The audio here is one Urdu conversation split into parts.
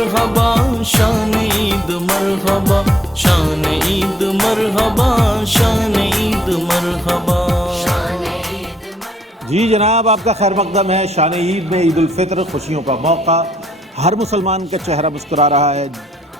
مرحبا شان عید مرحبا شان عید مرحبا شان عید مرحبا. جی جناب، آپ کا خیر مقدم ہے شان عید میں. عید الفطر خوشیوں کا موقع، ہر مسلمان کا چہرہ مسکرا رہا ہے.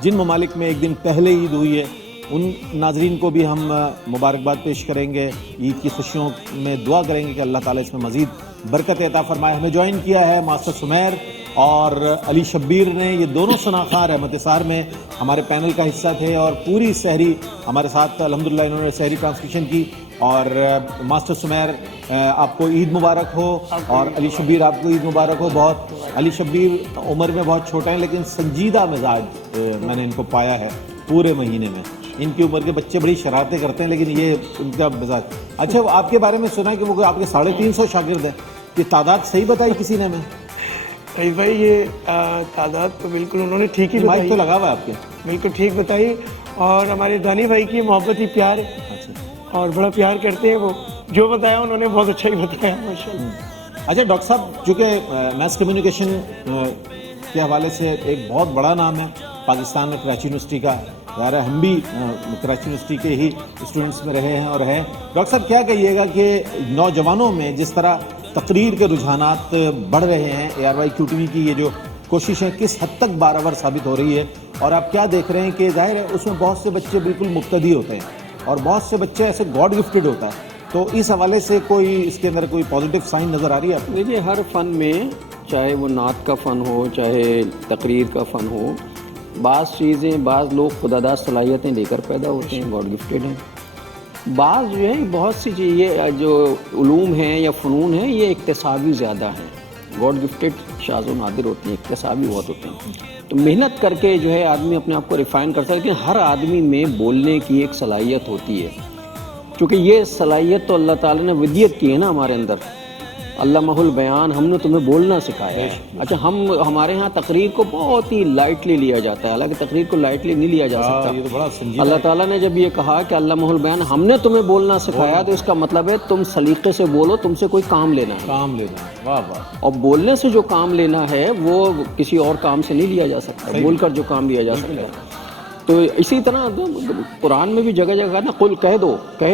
جن ممالک میں ایک دن پہلے عید ہوئی ہے ان ناظرین کو بھی ہم مبارکباد پیش کریں گے. عید کی خوشیوں میں دعا کریں گے کہ اللہ تعالیٰ اس میں مزید برکت عطا فرمائے. ہمیں جوائن کیا ہے ماسٹر سمیر اور علی شبیر نے. یہ دونوں ثناء رحمت سار میں ہمارے پینل کا حصہ تھے اور پوری سحری ہمارے ساتھ الحمدللہ انہوں نے سحری ٹرانسمیشن کی. اور ماسٹر سمیر آپ کو عید مبارک ہو اور علی شبیر آپ کو عید مبارک ہو. بہت علی شبیر عمر میں بہت چھوٹے ہیں لیکن سنجیدہ مزاج میں نے ان کو پایا ہے پورے مہینے میں. ان کی عمر کے بچے بڑی شرارتیں کرتے ہیں لیکن یہ ان کا مزاج. اچھا، آپ کے بارے میں سنا کہ وہ آپ کے 350 شاگرد ہیں. یہ تعداد صحیح بتائی کسی نے ہمیں؟ بھائی یہ تعداد تو بالکل انہوں نے ٹھیک ہی بتائی. مائک تو لگا ہوا ہے آپ کے؟ بالکل ٹھیک بتائی. اور ہمارے دانی بھائی کی محبت ہی پیار ہے اور بڑا پیار کرتے ہیں. وہ جو بتایا انہوں نے بہت اچھا ہی بتایا ماشاءاللہ. اچھا ڈاکٹر صاحب، چونکہ میس کمیونیکیشن کے حوالے سے ایک بہت بڑا نام ہے پاکستان میں کراچی یونیورسٹی کا. ظاہر ہے ہم بھی کراچی یونیورسٹی کے ہی اسٹوڈنٹس میں رہے ہیں اور ہیں. ڈاکٹر صاحب کیا کہیے گا کہ نوجوانوں میں جس طرح تقریر کے رجحانات بڑھ رہے ہیں، ARYQTV کی یہ جو کوشش ہے کس حد تک بارآور ثابت ہو رہی ہے، اور آپ کیا دیکھ رہے ہیں کہ ظاہر ہے اس میں بہت سے بچے بالکل مبتدی ہوتے ہیں اور بہت سے بچے ایسے گاڈ گفٹڈ ہوتا ہے. تو اس حوالے سے کوئی اس کے اندر کوئی پازیٹیو سائن نظر آ رہی ہے آپ کو؟ دیکھیے، ہر فن میں چاہے وہ نعت کا فن ہو چاہے تقریر کا فن ہو، بعض چیزیں بعض لوگ خداداد صلاحیتیں لے کر پیدا ہوتے ہیں، گاڈ گفٹیڈ ہیں. بعض جو ہے بہت سی چیز یہ جو علوم ہیں یا فنون ہیں یہ اکتسابی زیادہ ہیں. گاڈ گفٹیڈ شاذ و نادر ہوتے ہیں، اکتسابی بہت ہوتے ہیں. تو محنت کر کے جو ہے آدمی اپنے آپ کو ریفائن کرتا ہے. لیکن ہر آدمی میں بولنے کی ایک صلاحیت ہوتی ہے، کیونکہ یہ صلاحیت تو اللہ تعالیٰ نے ودیت کی ہے نا ہمارے اندر. علمہ البیان، ہم نے تمہیں بولنا سکھایا ہے. اچھا، ہمارے ہاں تقریر کو بہت ہی لائٹلی لیا جاتا ہے، حالانکہ تقریر کو لائٹلی نہیں لیا جا سکتا. اللہ تعالیٰ نے جب یہ کہا کہ علمہ البیان ہم نے تمہیں بولنا سکھایا تو اس کا مطلب ہے تم سلیقے سے بولو، تم سے کوئی کام لینا ہے. واہ واہ. اور بولنے سے جو کام لینا ہے وہ کسی اور کام سے نہیں لیا جا سکتا، بول کر جو کام لیا جا سکتا ہے. تو اسی طرح قرآن میں بھی جگہ جگہ نا قل کہہ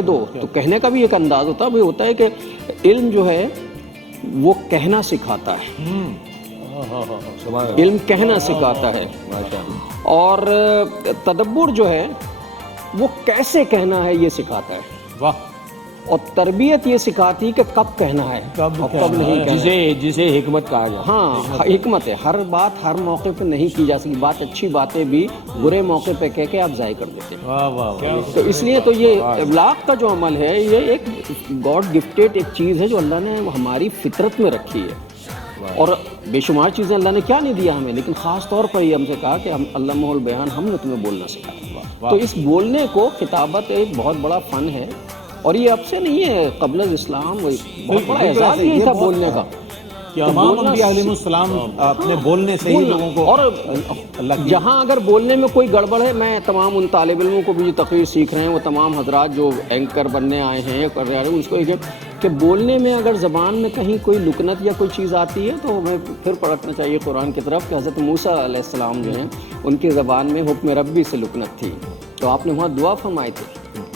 دو تو کہنے کا بھی ایک انداز ہوتا ہے. وہ ہوتا ہے کہ علم جو ہے وہ کہنا سکھاتا ہے، علم کہنا سکھاتا ہے. اور تدبر جو ہے وہ کیسے کہنا ہے یہ سکھاتا ہے. واہ. اور تربیت یہ سکھاتی کہ کب کہنا ہے اور کب نہیں کہنا ہے، جسے حکمت کہا جاتا ہے. ہاں، حکمت ہے. ہر بات ہر موقع پہ نہیں کی جا سکتی. بات اچھی باتیں بھی برے موقع پہ کہہ کے آپ ضائع کر دیتے ہیں. تو اس لیے تو یہ ابلاغ کا جو عمل ہے یہ ایک گاڈ گفٹیڈ ایک چیز ہے جو اللہ نے ہماری فطرت میں رکھی ہے. اور بے شمار چیزیں اللہ نے کیا نہیں دیا ہمیں، لیکن خاص طور پر یہ ہم سے کہا کہ علمہ البیان ہم نے تمہیں بولنا سکھایا. تو اس بولنے کو خطابت ایک بہت بڑا فن ہے اور یہ اب سے نہیں ہے، قبل الاسلام بہت بڑا اعزاز یہ تھا بولنے کا. تمام انبیاء علیہ السلام اپنے بولنے سے ہی لوگوں کو. اور جہاں اگر بولنے میں کوئی گڑبڑ ہے، میں تمام ان طالب علموں کو بھی جو تقریر سیکھ رہے ہیں، وہ تمام حضرات جو اینکر بننے آئے ہیں کر رہے ہیں، اس کو کہ بولنے میں اگر زبان میں کہیں کوئی لکنت یا کوئی چیز آتی ہے تو ہمیں پھر پلٹنا چاہیے قرآن کی طرف کہ حضرت موسیٰ علیہ السلام جو ہیں ان کی زبان میں حکم ربی سے لکنت تھی تو آپ نے وہاں دعا فرمائی تھی،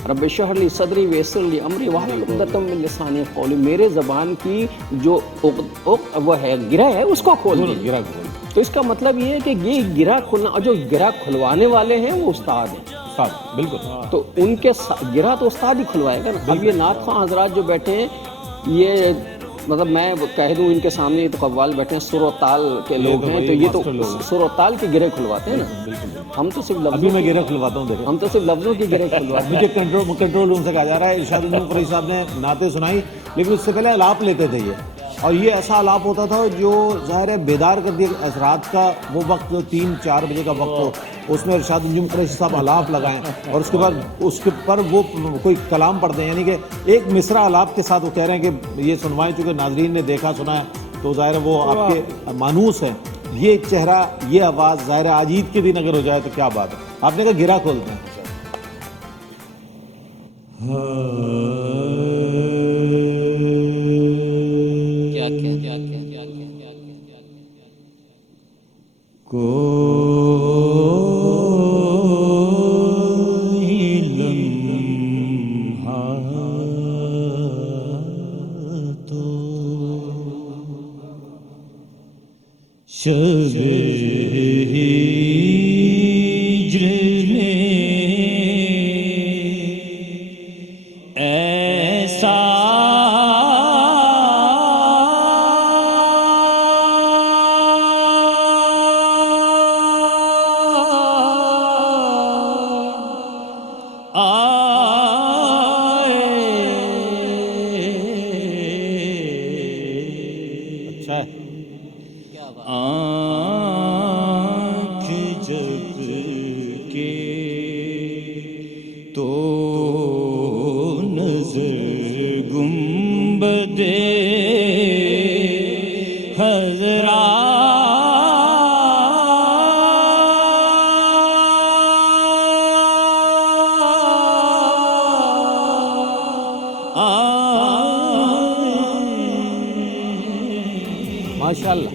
رب اشرح لی صدری ویسر لی امری واحلل عقدۃ من لسانی یفقهوا قولی. میرے زبان کی جو وہ ہے گرہ ہے اس کو کھول دیں. تو اس کا مطلب یہ ہے کہ یہ گرہ کھلنا، اور جو گرہ کھلوانے والے ہیں وہ استاد ہیں. بالکل. تو ان کے گرہ تو استاد ہی کھلوائے گا نا. اب یہ نعت خواں حضرات جو بیٹھے ہیں، یہ مطلب میں کہہ دوں ان کے سامنے تو قوال بیٹھے ہیں، سر و تال کے لوگ ہیں، تو یہ تو سر و تال کی گرہ کھلواتے ہیں نا. ہم تو صرف لفظوں میں گرہ کھلواتا ہوں. ہم تو صرف لفظوں کی گرہ کھلواتے ہیں. مجھے کنٹرول روم سے کہا جا رہا ہے ارشاد الدین قریشی صاحب نے نعتیں سنائی لیکن اس سے پہلے الاپ لیتے تھے یہ، اور یہ ایسا الاپ ہوتا تھا جو ظاہر ہے بیدار کر دیا. رات کا وہ وقت 3-4 بجے کا وقت ہو، اس میں ارشاد الدین قریشی صاحب الاپ لگائیں اور اس کے بعد اس کے پر وہ کوئی کلام پڑھ دیں، یعنی کہ ایک مصرع الاپ کے ساتھ وہ کہہ رہے ہیں کہ یہ سنوائیں. چونکہ ناظرین نے دیکھا سنا ہے تو ظاہر ہے وہ آپ کے مانوس ہیں. یہ چہرہ، یہ آواز ظاہر ہے آج عید کے دن اگر ہو جائے تو کیا بات ہے. آپ نے کہا گرہ کھولتے ہیں. کیا کو شب ہجر میں ایسا اچھا ہے. آنکھ جب کے تو نظر گنبد خضرا ماشاء اللہ.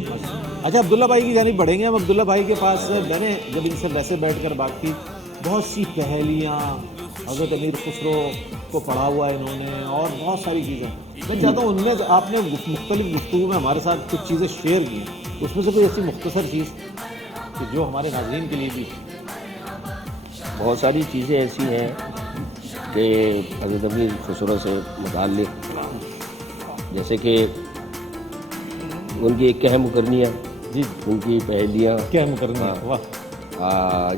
اچھا عبداللہ بھائی کی جانب بڑھیں گے ہم. عبداللہ بھائی کے پاس میں نے جب ان سے ویسے بیٹھ کر بات کی بہت سی پہیلیاں حضرت امیر خسرو کو پڑھا ہوا ہے انہوں نے اور بہت ساری چیزیں. میں چاہتا ہوں ان میں آپ نے مختلف گفتگو میں ہمارے ساتھ کچھ چیزیں شیئر کی ہیں, اس میں سے کوئی ایسی مختصر چیز کہ جو ہمارے ناظرین کے لیے بھی. بہت ساری چیزیں ایسی ہیں کہ حضرت امیر خسرو سے متعلق, جیسے کہ ان کی ایک کہم کرنیاں, جی ان کی پہلیاں, کیا مکرنا. واہ.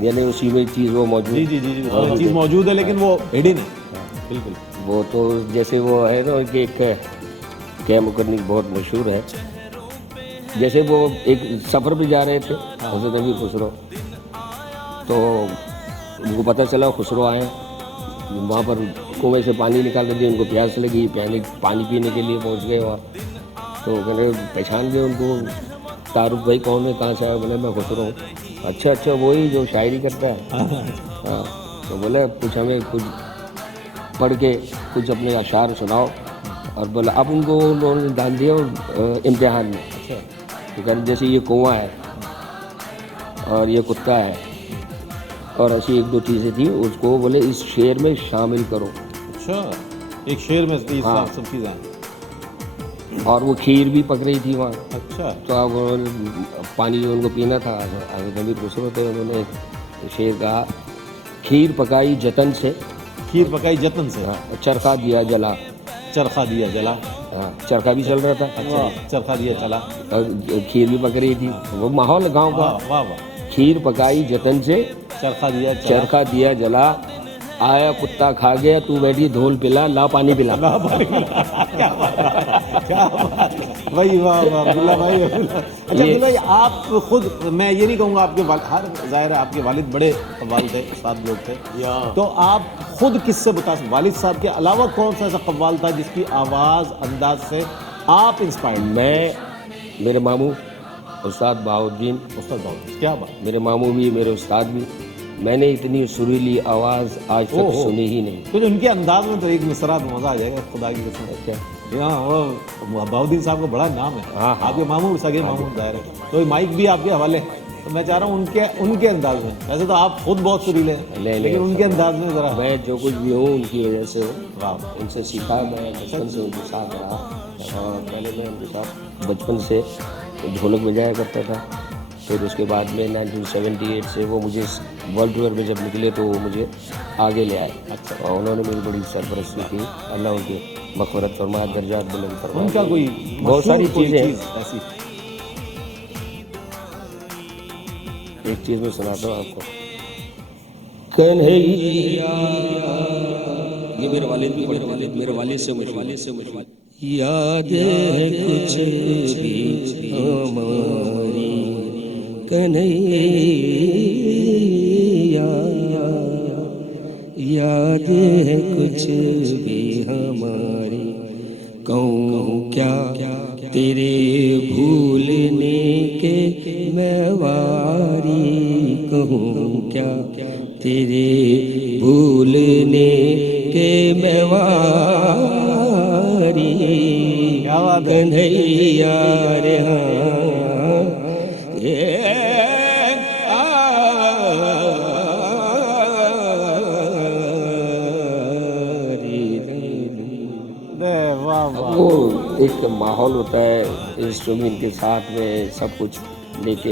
یعنی اسی میں چیز وہ موجود. جی جی جی جی چیز موجود ہے لیکن وہ ہڈن ہے. بالکل. وہ تو جیسے وہ ہے نا کہ ایک کہم کرنی بہت مشہور ہے. جیسے وہ ایک سفر پہ جا رہے تھے حضرت امیر خسرو, تو ان کو پتہ چلا خسرو آئے, وہاں پر کنویں سے پانی نکال کر دیا, ان کو پیاس لگی, پانی پینے کے لیے پہنچ گئے وہاں. تو میں نے پہچان گئے ان کو, تعارف بھائی کون ہے, کہاں سے آئے؟ بولے میں خسرو ہوں. اچھا اچھا وہی جو شاعری کرتا ہے. ہاں تو بولے کچھ ہمیں کچھ پڑھ کے کچھ اپنے اشعار سناؤ. اور بولا اب ان کو انہوں نے ڈال دیا امتحان میں. اچھا. تو کہ جیسے یہ کنواں ہے اور یہ کتا ہے اور ایسی ایک دو چیزیں تھیں, اس کو بولے اس شعر میں شامل کرو. اچھا ایک شعر میں یہ ہاں. سب چیزیں ہیں. اور وہ کھیر بھی پک رہی تھی وہاں. اچھا. تو اب پانی جو ان کو پینا تھا, حضرت امیر خسرو تھے, انہوں نے شعر کہا کھیر پکائی جتن سے, کھیر پکائی جتن سے, چرخا دیا جلا. چرخا دیا جلا. ہاں چرخا بھی چل رہا تھا, اچھا چرخا دیا چلا. اور کھیر بھی پک رہی تھی. وہ ماحول گاؤں کا. واہ واہ واہ. کھیر پکائی جتن سے, چرخا دیا چلا. چرخا دیا جلا, آیا کتا کھا گیا, تو بیٹھی دھول پلا, لا پانی پلا. کیا بات ہے بھائی. واہ واہ عبداللہ بھائی. اچھا عبداللہ بھائی آپ خود, میں یہ نہیں کہوں گا آپ کے ہر ظاہر ہے آپ کے والد بڑے قوال تھے, استاد لوگ تھے, تو آپ خود کس سے متاثر, والد صاحب کے علاوہ کون سا ایسا قوال تھا جس کی آواز انداز سے آپ انسپائرڈ؟ میں, میرے ماموں استاد بہاؤالدین, استاد بہت. کیا بات. میرے ماموں بھی, میرے استاد بھی, میں نے اتنی سریلی آواز آج تک سنی ہی نہیں. تو ان کے انداز میں تو ایک مصرع مزہ آ جائے گا خدا کی قسم. ہاں وہ بہاؤالدین صاحب کا بڑا نام ہے. آپ کے ماموں سگے ماموں ظاہر ہے, تو مائک بھی آپ کے حوالے. تو میں چاہ رہا ہوں ان کے انداز میں, ویسے تو آپ خود بہت سریلے ہیں لیکن ان کے انداز میں ذرا. میں جو کچھ بھی ہوں ان کی وجہ سے, ان سے سیکھا. میں بچپن سے ان کے ساتھ رہا, اور پہلے میں ان کے ساتھ بچپن سے ڈھولک بجایا کرتا تھا. پھر اس کے بعد میں 1978 سے وہ مجھے ورلڈ ٹور میں جب نکلے تو وہ مجھے آگے لے آئے. اچھا. اور انہوں نے میری بڑی سرپرستی کی, اللہ ان کی مغفرت فرمائے, درجات بلند فرمائے. ان کا کوئی بہت ساری چیزیں ایسی. ایک چیز میں سناتا ہوں آپ کو. کنہیا, یہ میرے والد بھی بڑے والد, میرے والد سے مجھے یاد ہے کچھ بھی ہماری کنہیا, یاد ہے کچھ بھی ہماری, کہوں کیا تیرے بھولنے کے میں واری, کہوں کیا تیرے بھولنے کے میں واری, کنہیا رے. وہ ایک ماحول ہوتا ہے انسٹرومنٹ کے ساتھ میں, سب کچھ لیتے.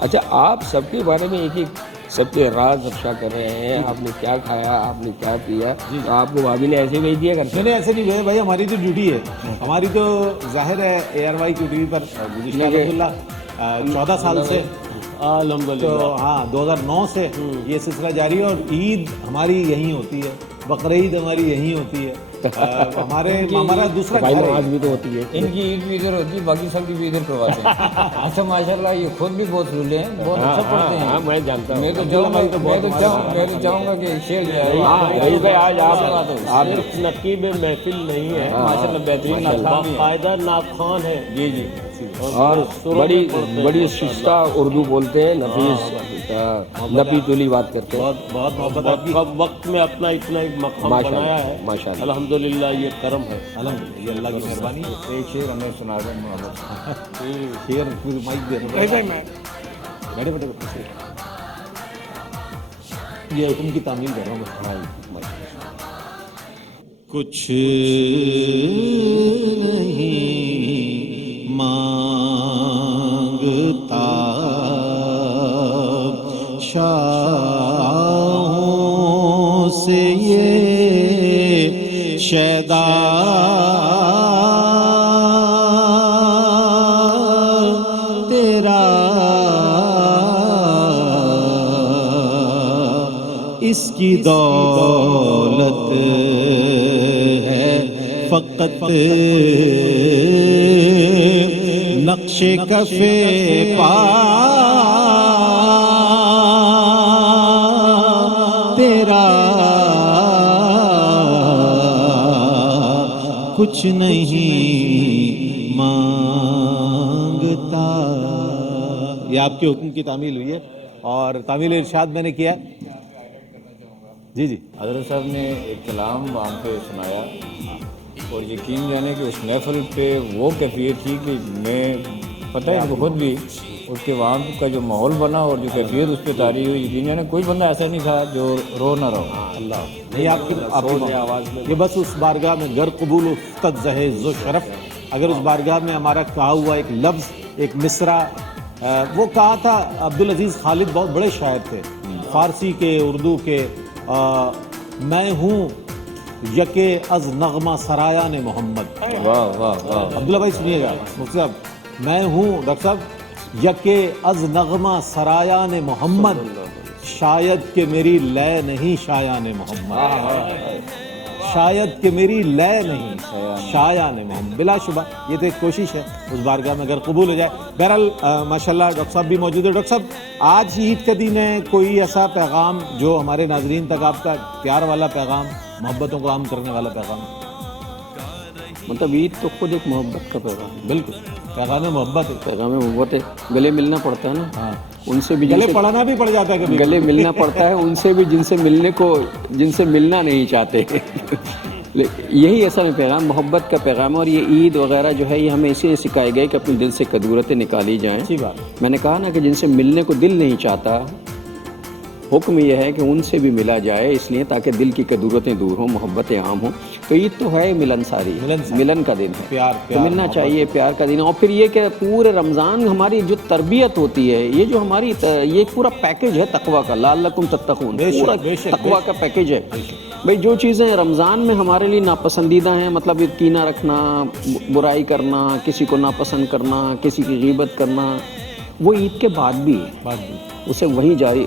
اچھا آپ سب کے بارے میں ایک ایک سب کے راز افشا کر رہے ہیں, آپ نے کیا کھایا, آپ نے کیا پیا, تو آپ کو بھابھی نے ایسے بھیج دیا کرتے نہیں ایسے نہیں بھائی, ہماری تو ڈیوٹی ہے, ہماری تو ظاہر ہے ARY کی ٹی وی پر گزشتہ الحمدللہ 14 سال سے تو ہاں 2009 سے یہ سلسلہ جاری ہے, اور عید ہماری یہیں ہوتی ہے, بقرعید ہماری یہیں ہوتی ہے, ہمارا دوسرا بھائی گھر نماز ہے. بھی تو ہوتی ہے. ان کی عید بھی ادھر ہوتی ہے, باقی سب کی بھی ادھر کرواتے ہیں. اچھا ماشاء اللہ یہ خود بھی بہت رولے ہیں, بہت اچھا پڑھتے ہیں. ہاں میں جانتا ہوں. میں تو چاہوں گا کہ شیر جو ہے ہاں رہی بھائی آج آپ نقیب محفل نہیں ہے, ماشاء اللہ بہترین ناخوان بھی ہیں. باقاعدہ ناخوان ہے جی جی اور بڑی شستہ اردو بولتے ہیں, نفیس نبی تولی بات کرتے ہیں. بہت محبت آپ کی. وقت میں اپنا اتنا ایک مقام بنایا ہے, ماشاء اللہ. الحمدللہ یہ کرم ہے. الحمدللہ یہ اللہ کی مہربانی. ایک شیر ہمیں سنا دیں محبت. شیر پھر مائک دے بھائی بھائی میں بیٹھے بیٹھے یہ حکم کی تعمیل کر رہا ہوں. کچھ نہیں مانگتا شاہوں سے یہ شیدا تیرا اس کی دولت ہے فقط نقش کف پا تیرا کچھ نہیں مانگتا. یہ آپ کے حکم کی تعمیل ہوئی ہے اور تعمیل ارشاد میں نے کیا ہے. جی جی حضرت صاحب نے ایک کلام وہاں پہ سنایا, اور یقین جانے کہ اس محفل پہ وہ کیفیت تھی کہ میں پتہ ہے کہ خود بھی اس کے وہاں کا جو ماحول بنا اور جو کیفیت اس پہ تاری ہوئی, یقین جانے کوئی بندہ ایسا نہیں تھا جو رو نہ رہو. اللہ نہیں آپ کی آواز میں یہ بس اس بارگاہ میں گر قبول افتد زہ ذو شرف. اگر اس بارگاہ میں ہمارا کہا ہوا ایک لفظ ایک مصرع وہ کہا تھا عبدالعزیز خالد, بہت بڑے شاعر تھے فارسی کے اردو کے, میں ہوں یکے از نغمہ سرایان محمد. واہ واہ واہ. عبداللہ بھائی سنیے گا مفتی صاحب, میں ہوں ڈاکٹر صاحب یکے از نغمہ سرایان محمد, شاید کہ میری لے نہیں شایان محمد, شاید کہ میری لے نہیں شایان محمد. بلا شبہ یہ تو ایک کوشش ہے اس بارگاہ میں اگر قبول ہو جائے. بہرحال ماشاءاللہ ڈاکٹر صاحب بھی موجود ہے. ڈاکٹر صاحب آج عید کا دن ہے, کوئی ایسا پیغام جو ہمارے ناظرین تک آپ کا پیار والا پیغام, محبتوں کو عام کرنے والا پیغام؟ مطلب عید تو خود ایک محبت کا پیغام ہے. بالکل پیغام محبت ہے. پیغام محبت ہے. گلے ملنا پڑتا ہے نا, ہاں ان سے بھی گلے پڑھنا بھی پڑ جاتا ہے کبھی. گلے ملنا پڑتا ہے ان سے بھی جن سے ملنا نہیں چاہتے. یہی اصل میں پیغام محبت کا پیغام ہے. اور یہ عید وغیرہ جو ہے یہ ہمیں اسے سکھائے گئے کہ اپنے دل سے کدورتیں نکالی جائیں. اچھی بات. میں نے کہا نا کہ جن سے ملنے کو دل نہیں چاہتا, حکم یہ ہے کہ ان سے بھی ملا جائے, اس لیے تاکہ دل کی کدورتیں دور ہوں, محبتیں عام ہوں. تو عید تو ہے ملنساری, ملن کا دن ہے, پیار تو ملنا چاہیے, پیار کا دن ہے. اور پھر یہ کہ پورے رمضان ہماری جو تربیت ہوتی ہے, یہ جو ہماری یہ پورا پیکج ہے تقویٰ کا, لعلکم تتقون, پورا تقویٰ کا پیکج ہے. بھئی جو چیزیں رمضان میں ہمارے لیے ناپسندیدہ ہیں, مطلب کینہ رکھنا, برائی کرنا, کسی کو ناپسند کرنا, کسی کی غیبت کرنا, وہ عید کے بعد بھی ہے, اسے وہی جاری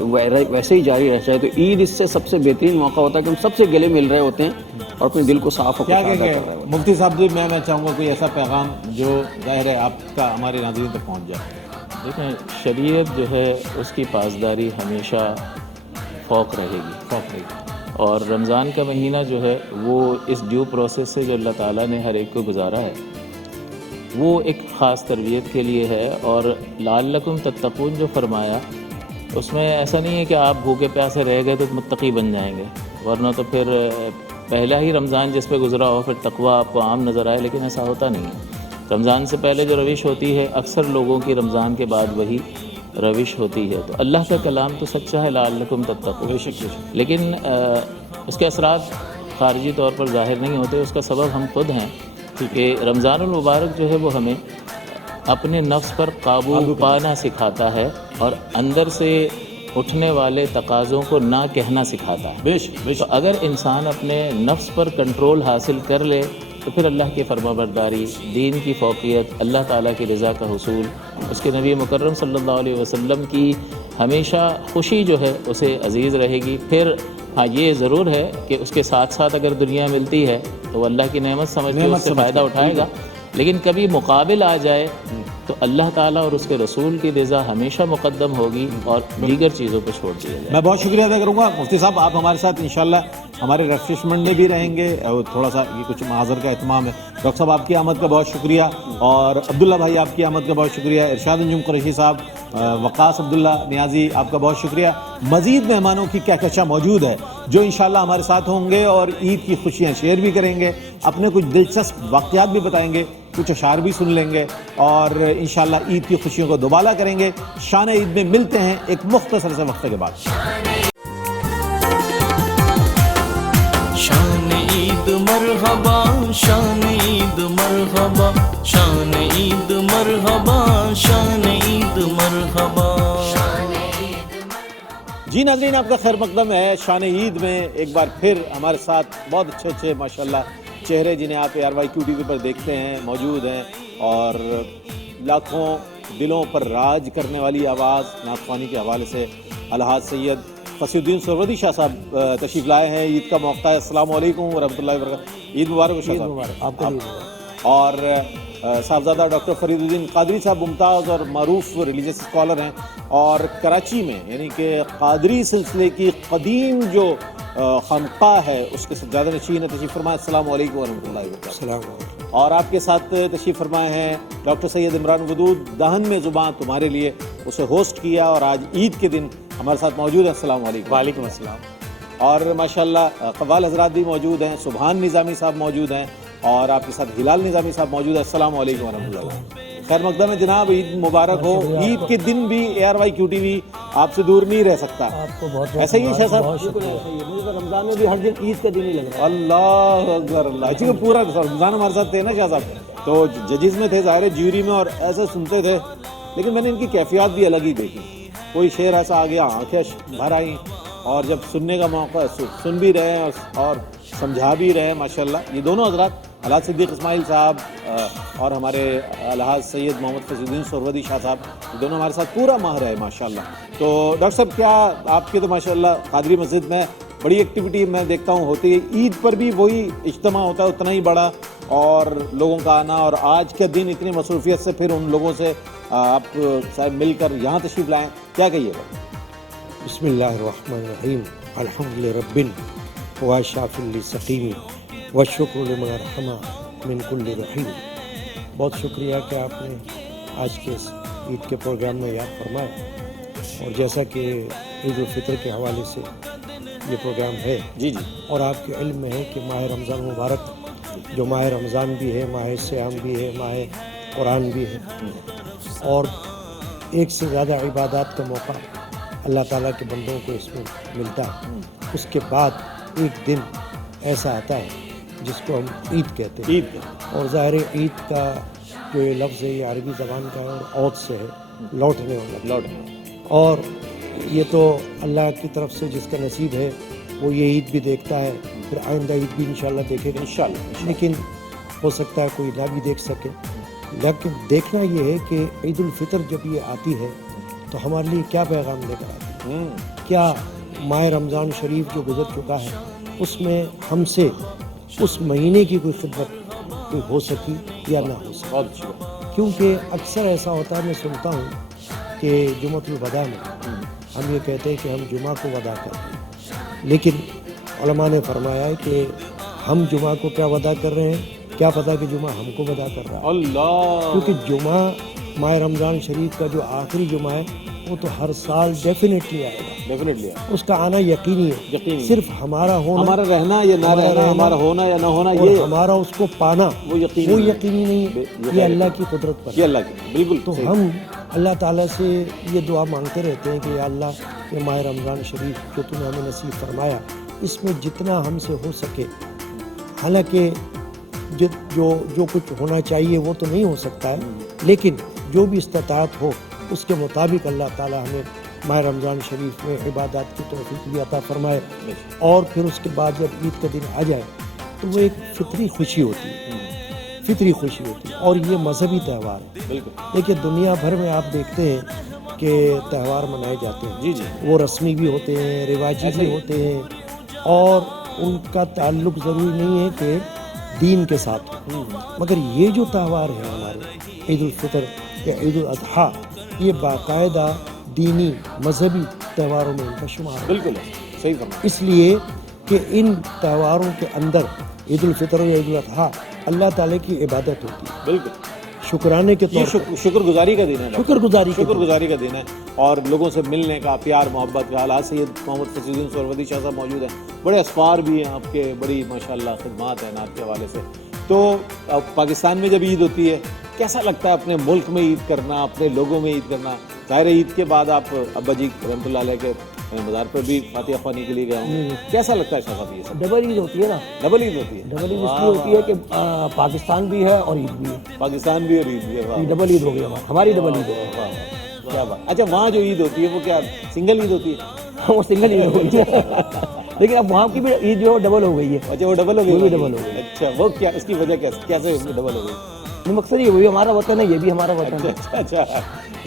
ویسے ہی جاری رہ جائے. تو عید اس سے سب سے بہترین موقع ہوتا ہے کہ ہم سب سے گلے مل رہے ہوتے ہیں اور اپنے دل کو صاف کیا کہیں گے مفتی صاحب جی؟ میں چاہوں گا کوئی ایسا پیغام جو ظاہر ہے آپ کا ہمارے ناظرین تک پہنچ جائے. دیکھیں شریعت جو ہے اس کی پاسداری ہمیشہ فوق رہے گی, اور رمضان کا مہینہ جو ہے وہ اس ڈیو پروسیس سے جو اللہ تعالیٰ نے ہر ایک کو گزارا ہے وہ ایک خاص تربیت کے لیے ہے. اور لعلکم تتقون جو فرمایا اس میں ایسا نہیں ہے کہ آپ بھوکے پیاسے رہ گئے تو متقی بن جائیں گے, ورنہ تو پھر پہلا ہی رمضان جس پہ گزرا ہو پھر تقویٰ آپ کو عام نظر آئے, لیکن ایسا ہوتا نہیں ہے. رمضان سے پہلے جو روش ہوتی ہے اکثر لوگوں کی رمضان کے بعد وہی روش ہوتی ہے. تو اللہ کا کلام تو سچا ہے لعلکم تتقون, لیکن اس کے اثرات خارجی طور پر ظاہر نہیں ہوتے. اس کا سبب ہم خود ہیں کہ رمضان المبارک جو ہے وہ ہمیں اپنے نفس پر قابو پانا سکھاتا ہے اور اندر سے اٹھنے والے تقاضوں کو نہ کہنا سکھاتا ہے. تو اگر انسان اپنے نفس پر کنٹرول حاصل کر لے تو پھر اللہ کی فرما برداری، دین کی فوقیت، اللہ تعالیٰ کی رضا کا حصول، اس کے نبی مکرم صلی اللہ علیہ وسلم کی ہمیشہ خوشی جو ہے اسے عزیز رہے گی. پھر ہاں یہ ضرور ہے کہ اس کے ساتھ ساتھ اگر دنیا ملتی ہے تو وہ اللہ کی نعمت سمجھ کے اس سے فائدہ اٹھائے گا، لیکن کبھی مقابل آ جائے تو اللہ تعالیٰ اور اس کے رسول کی رضا ہمیشہ مقدم ہوگی اور دیگر چیزوں پہ چھوڑ دیا جائے. میں بہت شکریہ ادا کروں گا مفتی صاحب، آپ ہمارے ساتھ انشاءاللہ ہمارے ریفریشمنٹ میں بھی رہیں گے، اور تھوڑا سا یہ کچھ معاذر کا اہتمام ہے. ڈاکٹر صاحب آپ کی آمد کا بہت شکریہ، اور عبداللہ بھائی آپ کی آمد کا بہت شکریہ، ارشاد انجم قریشی صاحب، وقاص عبداللہ نیازی آپ کا بہت شکریہ. مزید مہمانوں کی کہکشاں موجود ہے جو انشاءاللہ ہمارے ساتھ ہوں گے اور عید کی خوشیاں شیئر بھی کریں گے، اپنے کچھ دلچسپ واقعات بھی بتائیں گے، کچھ اشعار بھی سن لیں گے، اور انشاءاللہ عید کی خوشیوں کو دوبالا کریں گے. شان عید میں ملتے ہیں ایک مختصر سے وقفے کے بعد. شان عید مرحبا، شان عید مرحبا، شان عید مرحبا، شان عید مرحبا. جی ناظرین، آپ کا خیر مقدم ہے شان عید میں. ایک بار پھر ہمارے ساتھ بہت اچھے اچھے ماشاءاللہ چہرے جنہیں آپ ARYQ TV پر دیکھتے ہیں موجود ہیں، اور لاکھوں دلوں پر راج کرنے والی آواز نعت خوانی کے حوالے سے الحاج سید فصیح الدین سہروردی شاہ صاحب تشریف لائے ہیں. عید کا موقع ہے. السلام علیکم ورحمۃ اللہ وبرکاتہ. عید مبارک شاہ صاحب. اور صاحبزادہ ڈاکٹر فرید الدین قادری صاحب ممتاز اور معروف ریلیجیس اسکالر ہیں، اور کراچی میں یعنی کہ قادری سلسلے کی قدیم جو خانقاہ ہے اس کے سجادہ نشین ہے. تشریف فرمائے. السلام علیکم ورحمۃ اللہ وبرکاتہ. اور آپ کے ساتھ تشریف فرمائے ہیں ڈاکٹر سید عمران ودود، دہن میں زباں تمہارے لیے، اسے ہوسٹ کیا اور آج عید کے دن ہمارے ساتھ موجود ہیں. السلام علیکم. وعلیکم السلام. اور ماشاءاللہ قوال حضرات بھی موجود ہیں، سبحان نظامی صاحب موجود ہیں، اور آپ کے ساتھ ہلال نظامی صاحب موجود ہے. السلام علیکم ورحمۃ اللہ. خیر مقدم ہے جناب، عید مبارک ہو. عید کے دن بھی ARYQ TV آپ سے دور نہیں رہ سکتا. آپ کو بہت ایسا ہی ہے شاہ صاحب؟ مجھے رمضان میں بھی ہر دن عید کا دن ہی لگ رہا ہے. اللہ اکبر اللہ. اچھی پورا رمضان ہمارے ساتھ تھے نا شاہ صاحب، تو ججز میں تھے ظاہر ہے، جیوری میں، اور ایسے سنتے تھے، لیکن میں نے ان کی کیفیات بھی الگ ہی دیکھی. کوئی شعر ایسا آ گیا آنکھیں بھر آئیں، اور جب سننے کا موقع سن بھی رہے ہیں اور سمجھا بھی رہے ہیں ماشاءاللہ. یہ دونوں حضرات الحاج صدیق اسماعیل صاحب اور ہمارے الحاج سید محمد فصیح الدین سہروردی شاہ صاحب، یہ دونوں ہمارے ساتھ پورا ماہ رہے ماشاءاللہ. تو ڈاکٹر صاحب کیا آپ کے تو ماشاءاللہ قادری مسجد میں بڑی ایکٹیویٹی میں دیکھتا ہوں ہوتی ہے، عید پر بھی وہی اجتماع ہوتا ہے اتنا ہی بڑا، اور لوگوں کا آنا، اور آج کے دن اتنی مصروفیت سے پھر ان لوگوں سے آپ صاحب مل کر یہاں تشریف لائیں، کیا کہیے گا؟ بسم اللہ الرحمن الرحیم. الحمد لرب واشاف لسقیم والشکر لمن رحمہ من کل رحیم. بہت شکریہ کہ آپ نے آج کے اس عید کے پروگرام میں یاد فرمایا، اور جیسا کہ عید الفطر کے حوالے سے یہ پروگرام ہے، جی جی، اور آپ کے علم میں ہے کہ ماہ رمضان مبارک جو ماہ رمضان بھی ہے، ماہ صیام بھی ہے، ماہ قرآن بھی ہے، اور ایک سے زیادہ عبادات کا موقع اللہ تعالیٰ کے بندوں کو اس میں ملتا ہے. اس کے بعد ایک دن ایسا آتا ہے جس کو ہم عید کہتے ہیں. عید اور ظاہر عید کا جو یہ لفظ ہے یہ عربی زبان کا ہے، اور عود سے ہے، لوٹنے والا. اور یہ تو اللہ کی طرف سے جس کا نصیب ہے وہ یہ عید بھی دیکھتا ہے، پھر آئندہ عید بھی انشاءاللہ دیکھے گا انشاءاللہ. لیکن ہو سکتا ہے کوئی نہ بھی دیکھ سکے، لیکن دیکھنا یہ ہے کہ عید الفطر جب یہ آتی ہے تو ہمارے لیے کیا پیغام لے کر آتی ہے. کیا ماہ رمضان شریف جو گزر چکا ہے اس میں ہم سے اس مہینے کی کوئی خدمت کوئی ہو سکی یا نہ ہو سکی. بہت اچھی. کیونکہ اکثر ایسا ہوتا ہے، میں سنتا ہوں کہ جمعۃ الوداع میں ہم یہ کہتے ہیں کہ ہم جمعہ کو ودا کرتے ہیں، لیکن علماء نے فرمایا ہے کہ ہم جمعہ کو کیا ودا کر رہے ہیں، کیا پتہ کہ جمعہ ہم کو ودا کر رہا ہے. اللہ. کیونکہ جمعہ ماہ رمضان شریف کا جو آخری جمعہ ہے وہ تو ہر سال ڈیفینیٹلی آئے گا، ڈیفینیٹلی اس کا آنا یقینی ہے. یقینی. صرف ہمارا ہونا، ہمارا رہنا یا نہ رہنا، ہمارا ہونا یا نہ ہونا، اور یہ ہمارا اس کو پانا وہ یقینی نہیں ہے. یہ اللہ کی قدرت پر یہ اللہ کی بالکل. تو ہم اللہ تعالیٰ سے یہ دعا مانگتے رہتے ہیں کہ یا اللہ یہ ماہ رمضان شریف جو تم نے ہمیں نصیب فرمایا اس میں جتنا ہم سے ہو سکے، حالانکہ جو کچھ ہونا چاہیے وہ تو نہیں ہو سکتا ہے، لیکن جو بھی استطاعت ہو اس کے مطابق اللہ تعالی ہمیں ماہ رمضان شریف میں عبادات کی توفیق بھی عطا فرمائے. اور پھر اس کے بعد جب عید کا دن آ جائے تو وہ ایک فطری خوشی ہوتی ہے, فطری خوشی ہوتی ہے. اور یہ مذہبی تہوار ہے. دیکھیے دنیا بھر میں آپ دیکھتے ہیں کہ تہوار منائے جاتے ہیں, وہ رسمی بھی ہوتے ہیں, رواجی بھی ہوتے ہیں, اور ان کا تعلق ضروری نہیں ہے کہ دین کے ساتھ ہو. مگر یہ جو تہوار ہے ہمارے عید الفطر یا عید الاضحیٰ, یہ باقاعدہ دینی مذہبی تہواروں میں ان کا شمار ہے. بالکل صحیح فرمایا. اس لیے کہ ان تہواروں کے اندر عید الفطر یا عید الاضحیٰ اللہ تعالیٰ کی عبادت ہوتی ہے. بالکل شکرانے کے یہ طور پر شکر گزاری کا دن ہے. شکر گزاری کا دن ہے, اور لوگوں سے ملنے کا, پیار محبت کا. حالات سید محمد فصیح الدین سہروردی شاہ صاحب موجود ہیں, بڑے اسفار بھی ہیں آپ کے, بڑی ماشاءاللہ خدمات ہیں نعت کے حوالے سے. تو پاکستان میں جب عید ہوتی ہے کیسا لگتا ہے اپنے ملک میں عید کرنا, اپنے لوگوں میں عید کرنا؟ ظاہر عید کے بعد آپ ابا جی رحمۃ اللہ علیہ کے مزار پر بھی فاتحہ خوانی کے لیے گئے ہوں, کیسا لگتا ہے شاہ صاحب؟ یہ سب ڈبل عید ہوتی ہے نا. ڈبل عید ہوتی ہے. ڈبل عید اس لیے ہوتی ہے کہ پاکستان بھی ہے اور عید بھی ہے. پاکستان بھی اور عید بھی ہے. ڈبل عید ہو گئی ہماری ڈبل عید ہے. کیا بات. اچھا وہاں جو عید ہوتی ہے وہ کیا سنگل عید ہوتی ہے؟ وہ سنگل عید ہو گئی ہے, لیکن اب وہاں کی بھی عید جو ہے ڈبل ہو گئی ہے. اچھا وہ ڈبل ہو گئی. وہ بھی ڈبل ہو گئی. اچھا وہ کیا, اس کی وجہ کیسے ڈبل ہو گئی؟ مقصد یہ وہی ہمارا وطن ہے, یہ بھی ہمارا وطن ہے. اچھا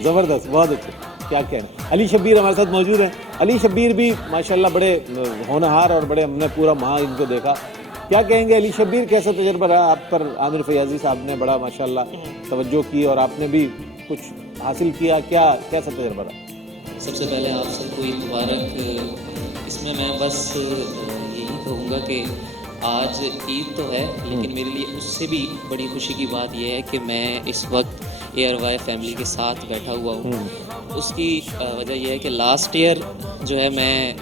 زبردست, بہت اچھا. کیا کہنا. علی شبیر ہمارے ساتھ موجود ہیں. علی شبیر بھی ماشاءاللہ بڑے ہونہار اور بڑے, ہم نے پورا ماہ ان کو دیکھا. کیا کہیں گے علی شبیر, کیسا تجربہ رہا آپ پر؟ عامر فیاضی صاحب نے بڑا ماشاءاللہ توجہ کی اور آپ نے بھی کچھ حاصل کیا, کیسا تجربہ رہا؟ سب سے پہلے آپ سب کو عید مبارک. اس میں بس یہی کہوں گا کہ آج عید تو ہے, لیکن میرے لیے اس سے بھی بڑی خوشی کی بات یہ ہے کہ میں اس وقت ایئر وائی فیملی کے ساتھ بیٹھا ہوا ہوں. اس کی وجہ یہ ہے کہ لاسٹ ایئر جو ہے میں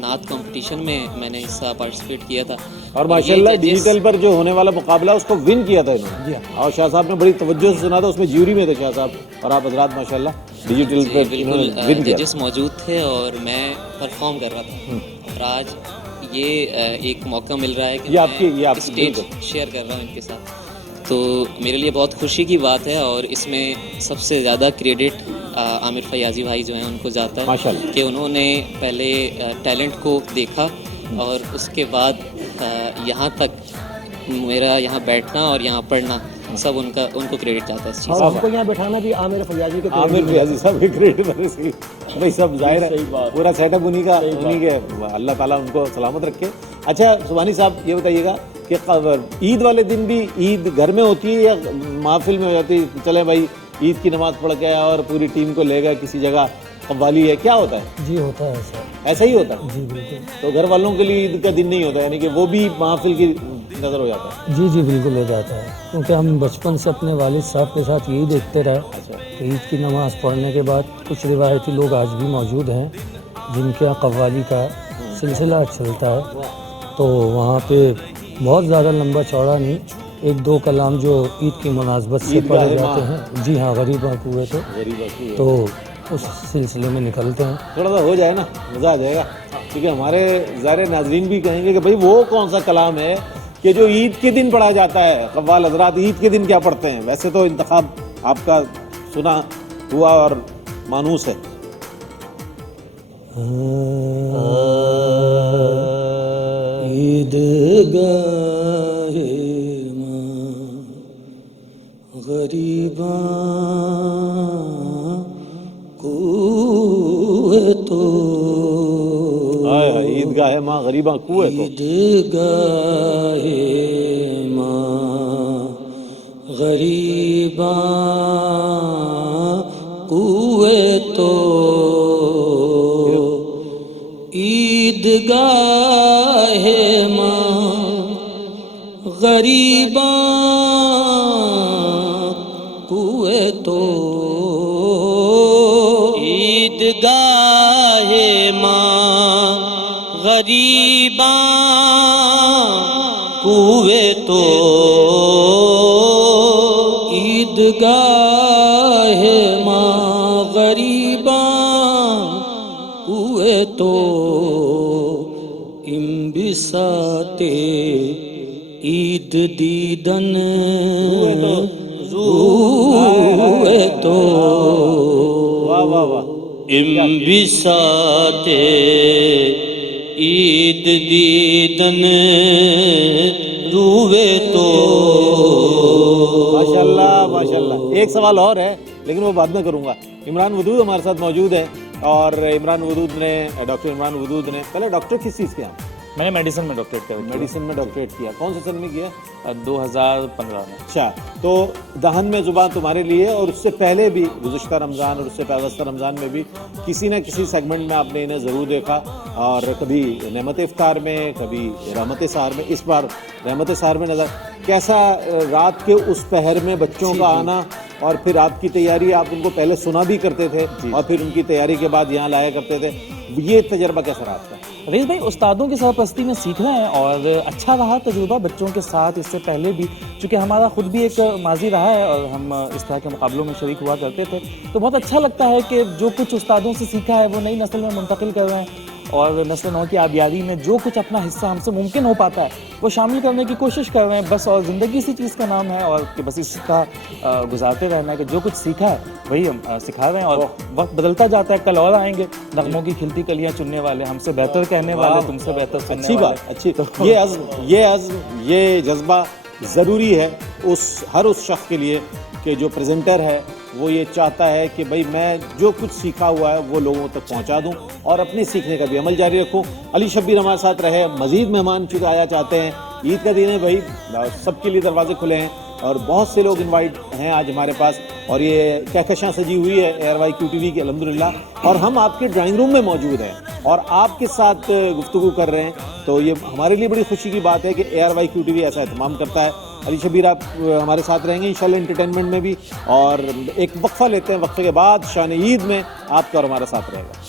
نعت کمپٹیشن میں نے حصہ پارٹیسپیٹ کیا تھا, اور ماشاءاللہ ڈیجیٹل پر جو ہونے والا مقابلہ اس کو ون کیا تھا انہوں نے, اور شاہ صاحب نے بڑی توجہ سے سنا تھا, اس میں جیوری میں تھے شاہ صاحب, اور آپ حضرات ماشاءاللہ ڈیجیٹل پر بالکل ججز موجود تھے اور میں پرفارم کر رہا تھا. اور آج یہ ایک موقع مل رہا ہے کہ میں اسٹیج شیئر کر رہا ہوں ان کے ساتھ, تو میرے لیے بہت خوشی کی بات ہے. اور اس میں سب سے زیادہ کریڈٹ عامر فیاضی بھائی جو ہیں ان کو جاتا ہے کہ انہوں نے پہلے ٹیلنٹ کو دیکھا اور اس کے بعد یہاں تک میرا یہاں بیٹھنا اور یہاں پڑھنا سب ان کو کریڈٹ جاتا ہے اس چیز. ہم کو یہاں بیٹھانا بھی عامر فیاضی کے, عامر فیاضی صاحب کے کریڈٹ بھائی سب ظاہر ہے, پورا سیٹ اپ انہی کے, اللہ تعالیٰ ان کو سلامت رکھے. اچھا سبحانی صاحب یہ بتائیے گا کہ عید والے دن بھی عید گھر میں ہوتی ہے یا محفل میں ہو جاتی ہے؟ چلیں بھائی عید کی نماز پڑھ کے آیا اور پوری ٹیم کو لے گئے کسی جگہ, قوالی ہے, کیا ہوتا ہے؟ جی ہوتا ہے سر. ایسا ہی ہوتا ہے. جی بالکل. تو گھر والوں کے لیے عید کا دن نہیں ہوتا, یعنی کہ وہ بھی محفل کی نظر ہو جاتا ہے؟ جی جی بالکل ہو جاتا ہے, کیونکہ ہم بچپن سے اپنے والد صاحب کے ساتھ یہی دیکھتے رہے کہ عید کی نماز پڑھنے کے بعد کچھ روایتی لوگ آج بھی موجود ہیں جن کے یہاں قوالی کا سلسلہ چلتا ہے. تو وہاں پہ بہت زیادہ لمبا چوڑا نہیں, ایک دو کلام جو عید کی مناسبت سے پڑھے جاتے ہیں. جی ہاں, غریباں کوئے تو اس سلسلے میں نکلتے ہیں. تھوڑا سا ہو جائے نا مزہ آ جائے گا, کیونکہ ہمارے ظاہر ناظرین بھی کہیں گے کہ بھائی وہ کون سا کلام ہے کہ جو عید کے دن پڑھا جاتا ہے. قوال حضرات عید کے دن کیا پڑھتے ہیں؟ ویسے تو انتخاب آپ کا سنا ہوا اور مانوس ہے. عید گاہ ماں غریباں کوئے تو, عید گاہ ماں غریباں کوئے تو, عید گاہ ماں غریباں کوئے تو, عید گاہ ماں غریباں کوئے تو, عید گاہ ماں غریباں کوئے تو, عید گاہ ماں غریباں کوئے تو, بساتے عید دیدن روئے تو, انبساط عید دیدن روے تو ماشاءاللہ. ایک سوال اور ہے لیکن وہ بعد میں کروں گا. عمران ودود ہمارے ساتھ موجود ہے اور عمران ودود نے ڈاکٹر عمران ودود نے پہلے ڈاکٹر کس چیز کے ہیں؟ میں نے میڈیسن میں ڈاکٹریٹ کیا. میڈیسن میں ڈاکٹریٹ کیا. کون سے سن میں کیا؟ 2015 میں. اچھا, تو دہن میں زبان تمہارے لیے, اور اس سے پہلے بھی گزشتہ رمضان اور اس سے پیوستہ رمضان میں بھی کسی نہ کسی سیگمنٹ میں آپ نے انہیں ضرور دیکھا, اور کبھی نعمت افطار میں, کبھی رحمت سحر میں. اس بار رحمت سحر میں نظر کیسا رات کے اس پہر میں بچوں کا آنا, اور پھر آپ کی تیاری, آپ ان کو پہلے سنا بھی کرتے تھے اور پھر ان کی تیاری کے بعد یہاں لایا کرتے تھے, یہ تجربہ کیسا رہا آپ کا؟ ریز بھائی, استادوں کی سرپرستی میں سیکھنا ہے اور اچھا رہا تجربہ بچوں کے ساتھ. اس سے پہلے بھی چونکہ ہمارا خود بھی ایک ماضی رہا ہے اور ہم اس طرح کے مقابلوں میں شریک ہوا کرتے تھے, تو بہت اچھا لگتا ہے کہ جو کچھ استادوں سے سیکھا ہے وہ نئی نسل میں منتقل کر رہے ہیں, اور نسل نو کی آبیاری میں جو کچھ اپنا حصہ ہم سے ممکن ہو پاتا ہے وہ شامل کرنے کی کوشش کر رہے ہیں بس. اور زندگی اسی چیز کا نام ہے, اور کہ بس اس کا گزارتے رہنا ہے کہ جو کچھ سیکھا ہے وہی ہم سکھا رہے ہیں. اور وقت بدلتا جاتا ہے, کل اور آئیں گے نغموں کی کھلتی کلیاں چننے والے, ہم سے بہتر کہنے والے, تم سے بہتر سننے والے. اچھی بات, اچھی. یہ عزم, یہ جذبہ ضروری ہے ہر اس شخص کے لیے کہ جو پریزنٹر ہے وہ یہ چاہتا ہے کہ بھئی میں جو کچھ سیکھا ہوا ہے وہ لوگوں تک پہنچا دوں اور اپنے سیکھنے کا بھی عمل جاری رکھوں. علی شبیر ہمارے ساتھ رہے. مزید مہمان چونکہ آیا چاہتے ہیں, عید کا دن ہے بھائی, سب کے لیے دروازے کھلے ہیں اور بہت سے لوگ انوائٹ ہیں آج ہمارے پاس, اور یہ کہکشاں سجی ہوئی ہے ARY QTV کی الحمدللہ, اور ہم آپ کے ڈرائنگ روم میں موجود ہیں اور آپ کے ساتھ گفتگو کر رہے ہیں, تو یہ ہمارے لیے بڑی خوشی کی بات ہے کہ ARY QTV ایسا اہتمام کرتا ہے. علی شبیر آپ ہمارے ساتھ رہیں گے انشاءاللہ انٹرٹینمنٹ میں بھی, اور ایک وقفہ لیتے ہیں, وقفے کے بعد شان عید میں آپ کا اور ہمارا ساتھ رہے گا.